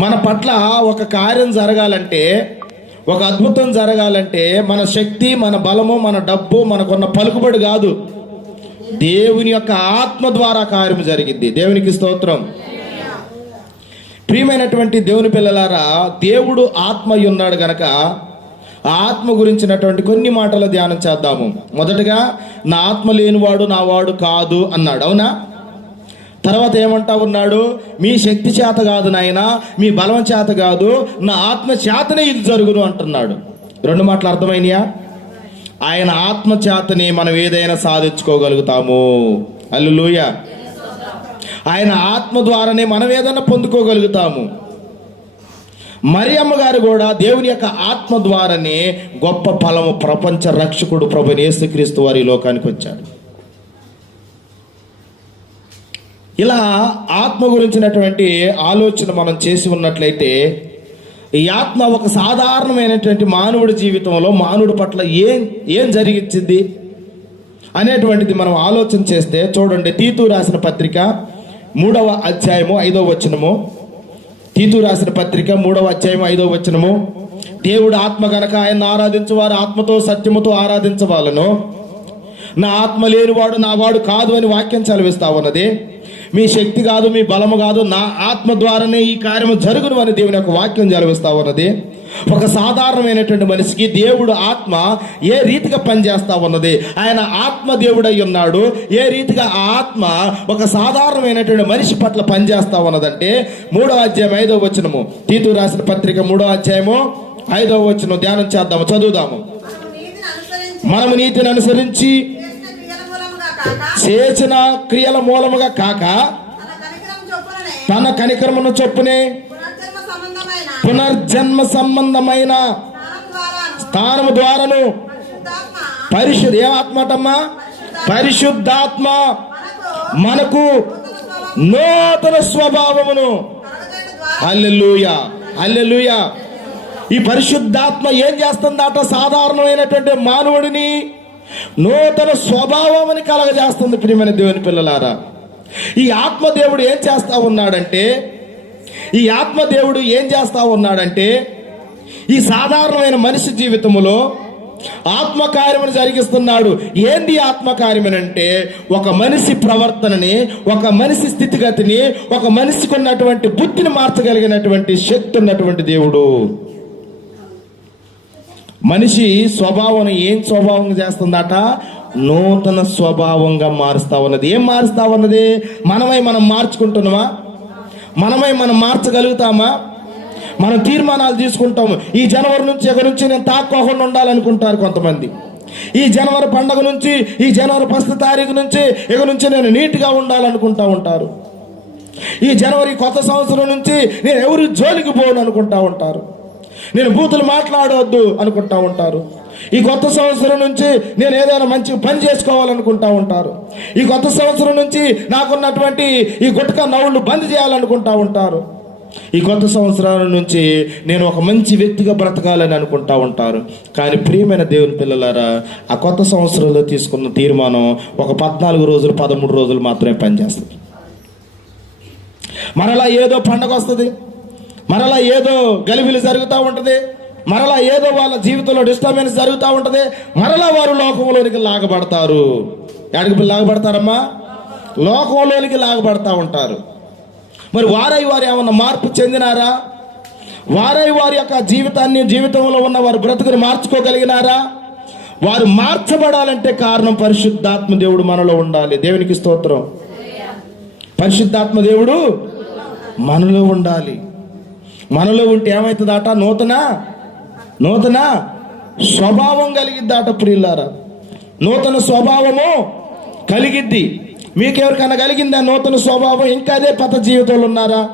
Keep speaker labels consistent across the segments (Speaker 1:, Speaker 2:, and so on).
Speaker 1: మన పట్ల ఒక కార్యం జరగాలంటే ఒక అద్భుతం జరగాలంటే మన శక్తి మన బలము మన డబ్బు మనకున్న పలుకుబడి కాదు. దేవుని యొక్క ఆత్మ ద్వారా కార్యం జరిగింది. దేవునికి స్తోత్రం. ప్రియమైనటువంటి దేవుని పిల్లలారా దేవుడు ఆత్మ అయి ఉన్నాడు గనక ఆత్మ గురించినటువంటి కొన్ని మాటలు ధ్యానం చేద్దాము. మొదటగా నా ఆత్మ లేనివాడు నా వాడు కాదు అన్నాడు. అవునా? తర్వాత ఏమంటా ఉన్నాడు? మీ శక్తి చేత కాదు నాయన మీ బలం చేత కాదు నా ఆత్మ చేతనే ఇది జరుగును అంటున్నాడు. రెండు మాటలు అర్థమైనయా? ఆయన ఆత్మ చేతని మనం ఏదైనా సాధించుకోగలుగుతాము. అల్లులూయ ఆయన ఆత్మ ద్వారానే మనం ఏదైనా పొందుకోగలుగుతాము. మరియమ్మ గారు కూడా దేవుని యొక్క ఆత్మ ద్వారానే గొప్ప ఫలము ప్రపంచ రక్షకుడు ప్రభు నేసుక్రీస్తు వారి ఈ లోకానికి వచ్చాడు ఇలా ఆత్మ గురించినటువంటి ఆలోచన మనం చేసి ఉన్నట్లయితే ఈ ఆత్మ ఒక సాధారణమైనటువంటి మానవుడి జీవితంలో మానవుడి పట్ల ఏం ఏం జరిగించింది అనేటువంటిది మనం ఆలోచన చేస్తే చూడండి తీతు రాసిన పత్రిక మూడవ అధ్యాయము ఐదవ వచనము. తీతు రాసిన పత్రిక మూడవ అధ్యాయం ఐదవ వచనము. దేవుడు ఆత్మ గనక ఆయన ఆరాధించు వారు ఆత్మతో సత్యముతో ఆరాధించవాలను. నా ఆత్మ లేనివాడు నా వాడు కాదు అని వాక్యం చదివిస్తా ఉన్నది. మీ శక్తి కాదు మీ బలము కాదు నా ఆత్మ ద్వారానే ఈ కార్యము జరుగును అని దేవుని యొక్క వాక్యం చదివిస్తా ఉన్నది. ఒక సాధారణమైనటువంటి మనిషికి దేవుడు ఆత్మ ఏ రీతిగా పనిచేస్తా ఉన్నది? ఆయన ఆత్మ దేవుడై ఉన్నాడు. ఏ రీతిగా ఆ ఆత్మ ఒక సాధారణమైనటువంటి మనిషి పట్ల పనిచేస్తా ఉన్నదంటే మూడో అధ్యాయం ఐదో వచనము. తీతు రాసిన పత్రిక మూడో అధ్యాయము ఐదో వచనం ధ్యానం చేద్దాము చదువుదాము.
Speaker 2: మనము నీతిని అనుసరించి చేసిన క్రియల మూలముగా కాక తన
Speaker 1: కనికరమును చొప్పునే
Speaker 2: పునర్జన్మ సంబంధమైన
Speaker 1: స్థానము ద్వారాను పరిశుద్ధ ఏ ఆత్మటమ్మా? పరిశుద్ధాత్మ
Speaker 2: మనకు నూతన
Speaker 1: నూతన
Speaker 2: స్వభావం
Speaker 1: స్వభావమును. అల్లెలుయ అల్లెలుయ ఈ పరిశుద్ధాత్మ ఏం చేస్తుందట? సాధారణమైనటువంటి మానవుడిని నూతన స్వభావమని కలగజేస్తుంది ప్రియమైన దేవుని పిల్లలారా. ఈ ఆత్మదేవుడు ఏం చేస్తా ఉన్నాడంటే ఈ ఆత్మదేవుడు ఏం చేస్తా ఉన్నాడంటే ఈ సాధారణమైన మనిషి జీవితంలో ఆత్మకార్యమును జరిగిస్తున్నాడు. ఏంది ఆత్మకార్యమని అంటే ఒక మనిషి ప్రవర్తనని ఒక మనిషి స్థితిగతిని ఒక మనిషికి ఉన్నటువంటి బుద్ధిని మార్చగలిగినటువంటి శక్తి ఉన్నటువంటి దేవుడు. మనిషి స్వభావం ఏం స్వభావం చేస్తుందట? నూతన స్వభావంగా మారుస్తా ఉన్నది. ఏం మారుస్తా ఉన్నది? మనమై మనం మార్చుకుంటున్నామా? మనమై మనం మార్చగలుగుతామా? మనం తీర్మానాలు తీసుకుంటాము. ఈ జనవరి నుంచి ఎక్కడి నుంచి నేను తాక్కోకుండా ఉండాలనుకుంటారు కొంతమంది. ఈ జనవరి పండగ నుంచి ఈ జనవరి ఫస్ట్ తారీఖు నుంచి ఇక నుంచి నేను నీట్గా ఉండాలనుకుంటా ఉంటారు. ఈ జనవరి కొత్త సంవత్సరం నుంచి నేను ఎవరు జోలికి పోను అనుకుంటా ఉంటారు. నేను బూతులు మాట్లాడవద్దు అనుకుంటా ఉంటారు. ఈ కొత్త సంవత్సరం నుంచి నేను ఏదైనా మంచి పని చేసుకోవాలనుకుంటా ఉంటారు. ఈ కొత్త సంవత్సరం నుంచి నాకున్నటువంటి ఈ గుట్క నవ్వులు బంద్ చేయాలనుకుంటా ఉంటారు. ఈ కొత్త సంవత్సరాల నుంచి నేను ఒక మంచి వ్యక్తిగా బ్రతకాలని అనుకుంటా ఉంటారు. కానీ ప్రియమైన దేవుని పిల్లలారా ఆ కొత్త సంవత్సరంలో తీసుకున్న తీర్మానం ఒక పద్నాలుగు రోజులు పదమూడు రోజులు మాత్రమే పనిచేస్తుంది. మరలా ఏదో పండగ వస్తుంది. మరలా ఏదో గలిబిలి జరుగుతూ ఉంటుంది. మరలా ఏదో వాళ్ళ జీవితంలో డిస్టర్బెన్స్ జరుగుతూ ఉంటుంది. మరలా వారు లోకంలోనికి లాగబడతారు. ఎక్కడికి లాగబడతారమ్మా? లోకంలోనికి లాగబడతా ఉంటారు. మరి వారై వారు ఏమన్నా మార్పు చెందినారా? వారై వారి యొక్క జీవితాన్ని జీవితంలో ఉన్న వారు బ్రతుకుని మార్చుకోగలిగినారా? వారు మార్చబడాలంటే కారణం పరిశుద్ధాత్మ దేవుడు మనలో ఉండాలి. దేవునికి స్తోత్రం. పరిశుద్ధాత్మ దేవుడు మనలో ఉండాలి. మనలో ఉంటే ఏమవుతుందట నూతన? నూతన స్వభావం కలిగిద్దాట ప్రియులారా. నూతన స్వభావము కలిగిద్ది. మీకెవరికైనా కలిగిందా నూతన స్వభావం? ఇంకా అదే పాత జీవితంలో ఉన్నారా?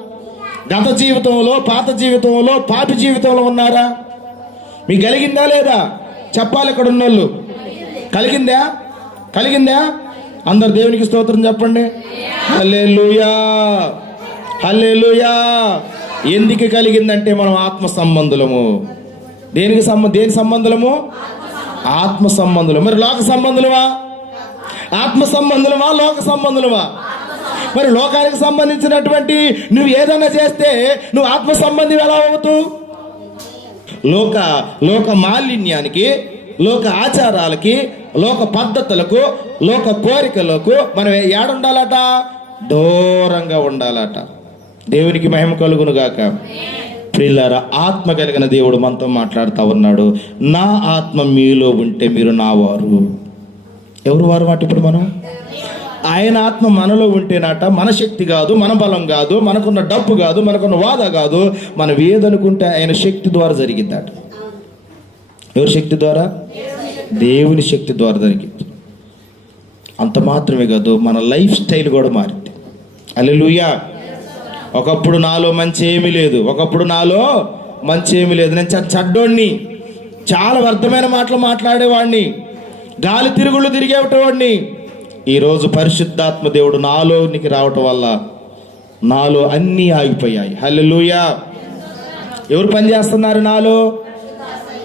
Speaker 1: గత జీవితంలో పాత జీవితంలో పాపి జీవితంలో ఉన్నారా? మీకు కలిగిందా లేదా? చెప్పాలి ఇక్కడ ఉన్నోళ్ళు. కలిగిందా? కలిగిందా? అందరు దేవునికి స్తోత్రం చెప్పండి. హల్లెలూయా! హల్లెలూయా! ఎందుకు కలిగిందంటే మనం ఆత్మ సంబంధులము. దేనికి సంబంధ దేని సంబంధులము? ఆత్మ సంబంధులు. మరి లోక సంబంధులమా? ఆత్మ సంబంధులమా? లోక సంబంధులమా? మరి లోకానికి సంబంధించినటువంటి నువ్వు ఏదైనా చేస్తే నువ్వు ఆత్మ సంబంధం ఎలా అవుతావు? లోక లోక మాలిన్యానికి లోక ఆచారాలకి లోక పద్ధతులకు లోక కోరికలకు మనం ఏడుండాలట? దూరంగా ఉండాలట. దేవునికి మహిమ కలుగును గాక. ప్రిల్లర ఆత్మ కలిగిన దేవుడు మనతో మాట్లాడుతూ ఉన్నాడు. నా ఆత్మ మీలో ఉంటే మీరు నా వారు. ఎవరు వారు మాట ఇప్పుడు మనం? ఆయన ఆత్మ మనలో ఉంటేనట మన శక్తి కాదు మన బలం కాదు మనకున్న డబ్బు కాదు మనకున్న వాద కాదు మనం ఏదనుకుంటే ఆయన శక్తి ద్వారా జరిగిద్దట. ఎవరి శక్తి ద్వారా? దేవుని శక్తి ద్వారా జరిగింది అంత మాత్రమే కాదు మన లైఫ్ స్టైల్ కూడా మారింది. లూయా ఒకప్పుడు నాలో మంచి ఏమీ లేదు. ఒకప్పుడు నాలో మంచి ఏమీ లేదు. నేను చ- చెడ్డోణ్ణి చాలా వ్యర్థమైన మాటలు మాట్లాడేవాడిని. గాలి తిరుగుళ్ళు తిరిగేటవాడిని ఈరోజు పరిశుద్ధాత్మ దేవుడు నాలోనికి రావటం వల్ల నాలో అన్నీ ఆగిపోయాయి. హల్లెలూయా. ఎవరు పని చేస్తున్నారు నాలో?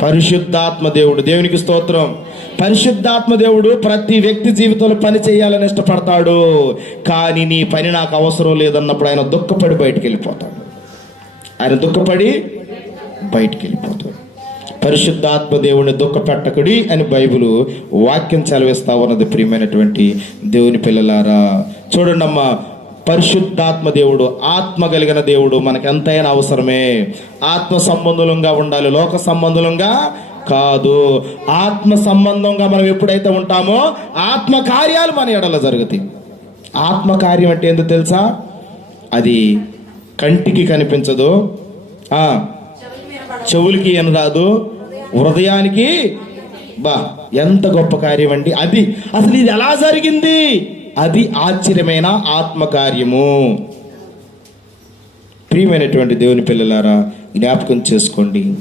Speaker 1: పరిశుద్ధాత్మ దేవుడు. దేవునికి స్తోత్రం. పరిశుద్ధాత్మ దేవుడు ప్రతి వ్యక్తి జీవితంలో పని చేయాలని ఇష్టపడతాడు. కానీ నీ పని నాకు అవసరం లేదన్నప్పుడు ఆయన దుఃఖపడి బయటికి వెళ్ళిపోతాడు. ఆయన దుఃఖపడి బయటికి వెళ్ళిపోతాడు. పరిశుద్ధాత్మ దేవుని దుఃఖపెట్టకుడి అని బైబిల్ వాక్యం చదివిస్తా ఉన్నది ప్రియమైనటువంటి దేవుని పిల్లలారా. చూడండి అమ్మా పరిశుద్ధాత్మ దేవుడు ఆత్మ కలిగిన దేవుడు మనకు ఎంతైనా అవసరమే. ఆత్మ సంబంధులంగా ఉండాలి లోక సంబంధులంగా కాదు. ఆత్మ సంబంధంగా మనం ఎప్పుడైతే ఉంటామో ఆత్మ కార్యాలు మన ఎడల జరుగుతాయి. ఆత్మ కార్యం అంటే ఏందో తెలుసా? అది కంటికి కనిపించదు. ఆ చెవులకి రాదు? హృదయానికి బా ఎంత గొప్ప కార్యం అండి. అది అసలు ఇది ఎలా జరిగింది? అది ఆశ్చర్యమైన ఆత్మకార్యము ప్రియమైనటువంటి దేవుని పిల్లలారా జ్ఞాపకం చేసుకోండి.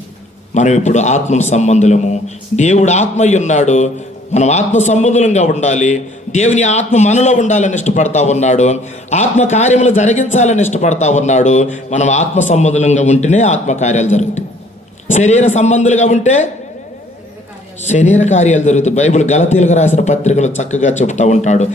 Speaker 1: మనం ఇప్పుడు ఆత్మ సంబంధులము. దేవుడు ఆత్మయ్య ఉన్నాడు. మనం ఆత్మ సంబంధులంగా ఉండాలి. దేవుని ఆత్మ మనలో ఉండాలని ఇష్టపడతా ఉన్నాడు. ఆత్మ కార్యములు జరిగించాలని ఇష్టపడతా ఉన్నాడు. మనం ఆత్మ సంబంధులంగా ఉంటేనే ఆత్మ కార్యాలు జరుగుతాయి. శరీర సంబంధులుగా ఉంటే శరీర కార్యాలు జరుగుతాయి. బైబిల్ గలతీలకు రాసిన పత్రికలు చక్కగా చెప్తా ఉంటాడు.